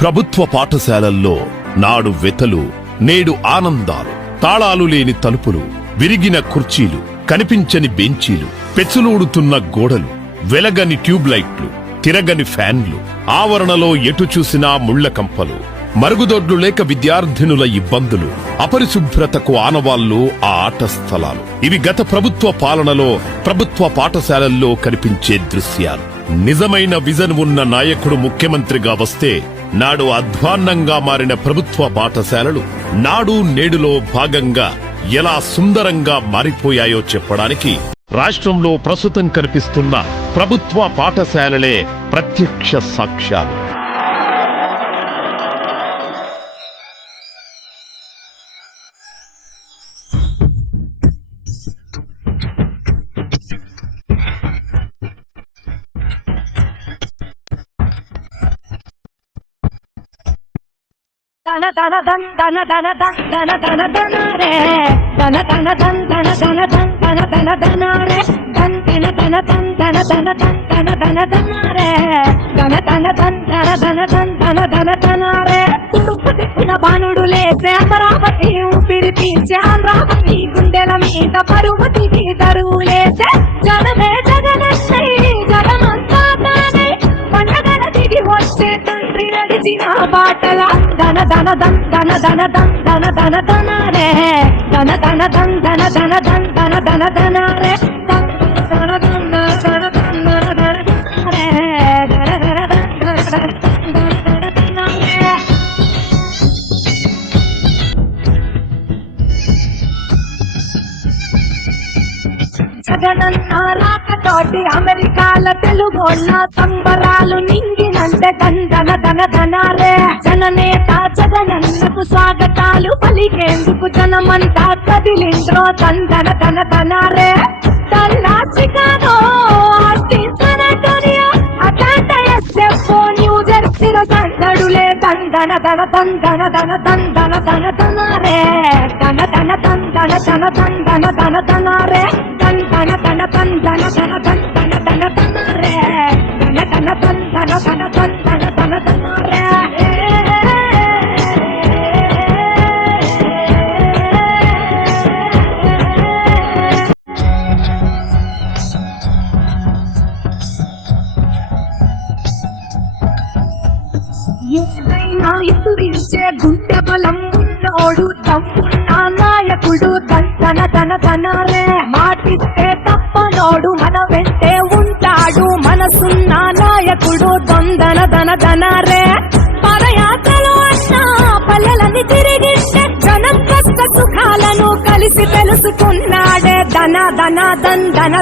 ప్రభుత్వ పాఠశాలల్లో నాడు వెతలు నేడు ఆనందాలు. తాళాలు లేని తలుపులు విరిగిన కుర్చీలు కనిపించని బెంచీలు పెచ్చులూడుతున్న గోడలు వెలగని ట్యూబ్ లైట్లు తిరగని ఫ్యాన్లు ఆవరణలో ఎటు చూసినా ముళ్ళ కంపలు మరుగుదొడ్లు లేక విద్యార్థినుల ఇబ్బందులు అపరిశుభ్రతకు ఆనవాళ్ళు ఆ ఆట స్థలాలు. ఇవి గత ప్రభుత్వ పాలనలో ప్రభుత్వ పాఠశాలల్లో కనిపించే దృశ్యాలు. నిజమైన విజన్ ఉన్న నాయకుడు ముఖ్యమంత్రిగా వస్తే నాడు అధ్వాన్నంగా మారిన ప్రభుత్వ పాఠశాలలు నాడు నేడులో భాగంగా ఎలా సుందరంగా మారిపోయాయో చెప్పడానికి రాష్ట్రంలో ప్రస్తుతం కనిపిస్తున్న ప్రభుత్వ పాఠశాలలే ప్రత్యక్ష సాక్ష్యాలు. ధన ధన ధన్ ధన ధన ధన్ ధన ధన ధన రే ధన ధన ధన్ ధన ధన ధన్ ధన ధన ధన రే ధన్ ధన ధన ధన్ ధన ధన ధన్ ధన ధన ధన రే ధన ధన ధన్ ధన ధన ధన్ ధన ధన ధన రే తుడుపు తిప్పిన బాణుడు లేచే అమరావతి ఊపిరి పీల్చే అమరావతి గుండెల మీద పరువతి దరువు లేచే నడిచిన ధన ధన ధన్ ధన ధన ధన్ ధన ధన ధన రే ధన ధన ధన్ ధన ధన ధన్ ధన ధన ధన రే ధన ధన ధన ధన ధన ధన రే ధన ధన ధన ధన రాకతోటి అమెరికాల తెలుగోళ్ళ సంబరాలు నింగినంటే దందన ధన ధనారే జననేత జగనన్నకు స్వాగతాలు పలికేందుకు జనమంతా కదిలిండ్రో దందన ధన ధనాలే. తల్లా Chicago Austin San Antonio Atlanta SF new జెర్సీలో సందడులే ధన దందన ధన దందన ధన ధన రే ధన రే ఏదైనా ఎదురించే గుండె బలం ఉన్నోడు తమ్మున్న నాయకుడు తన తన తన రే. మాటిస్తే తప్పనోడు మన వెంటే ఉంటాడు మనసున్న కదనారే పదయాత్రలో అన్నా పల్లెలని తిరిగి జనం కష్ట సుఖాలను కలిసి తెలుసుకున్నాడే. ధన ధన దందన